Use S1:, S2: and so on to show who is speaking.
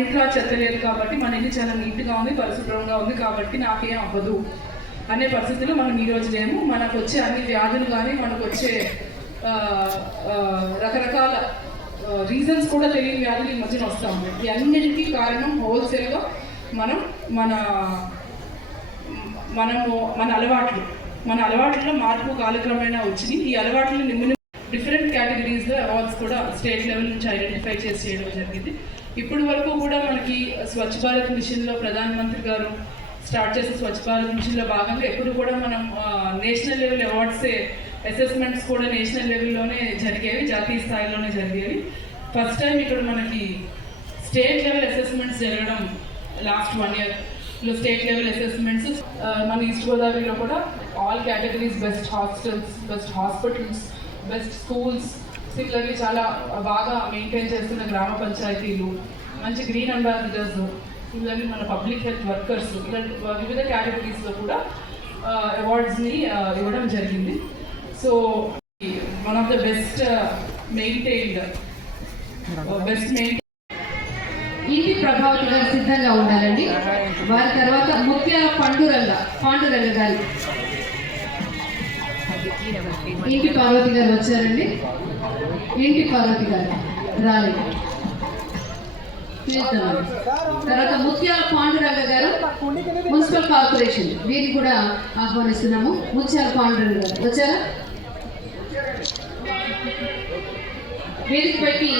S1: ఇంట్లో ఆ చెత్త లేదు కాబట్టి మన ఇల్లు చాలా నీట్గా ఉంది పరిశుభ్రంగా ఉంది కాబట్టి నాకేం అవ్వదు అనే పరిస్థితిలో మనం ఈ రోజు లేము. మనకు వచ్చే అన్ని వ్యాధులు కానీ మనకు వచ్చే రకరకాల రీజన్స్ కూడా తెలియని వ్యాధులు ఈ మధ్యన వస్తూ ఉన్నాయి. ఈ అన్నిటికీ కారణం హోల్సేల్గా మనం మన మనము మన అలవాట్లు. మన అలవాట్లలో మార్పు కాలక్రమేణా వచ్చింది. ఈ అలవాట్లను నిమ్మ డిఫరెంట్ కేటగిరీస్లో అవార్డ్స్ కూడా స్టేట్ లెవెల్ నుంచి ఐడెంటిఫై చేసి చేయడం జరిగింది. ఇప్పటి వరకు కూడా మనకి స్వచ్ఛ భారత్ మిషన్లో ప్రధానమంత్రి గారు స్టార్ట్ చేసిన స్వచ్ఛ భారత్ మిషన్లో భాగంగా ఎప్పుడు కూడా మనం నేషనల్ లెవెల్ అవార్డ్సే అసెస్మెంట్స్ కూడా నేషనల్ లెవెల్లోనే జరిగేవి జాతీయ స్థాయిలోనే జరిగేవి. ఫస్ట్ టైం ఇక్కడ మనకి స్టేట్ లెవెల్ అసెస్మెంట్స్ జరగడం లాస్ట్ వన్ ఇయర్లో స్టేట్ లెవెల్ అసెస్మెంట్స్ మన ఈస్ట్ గోదావరిలో కూడా all categories best hostels best hospitals best schools similarly చాలా బాగా మెయింటైన్ చేస్తున్న గ్రామ పంచాయతీలు మంచి గ్రీన్ అంబాసిడర్స్ సిమిలర్లీ మన పబ్లిక్ హెల్త్ వర్కర్స్ ఇలాంటి వివిధ కేటగిరీస్లో కూడా అవార్డ్స్ని ఇవ్వడం జరిగింది. So one of the best maintained best maintain
S2: ఇంటి ప్రభావతి గారు సిద్ధంగా ఉండాలండి. వారి తర్వాత ముత్యాల పండురంగ పాండురంగ గారు. ఇంటి పార్వతి గారు వచ్చారండి. ఏంటి పార్వతి గారు? రాలేదు తర్వాత ముత్యాల పాండురంగ గారు మున్సిపల్ కార్పొరేషన్. వీరిని కూడా ఆహ్వానిస్తున్నాము. ముత్యాల పాండురంగ గారు వచ్చారా? వేదిక పెట్టి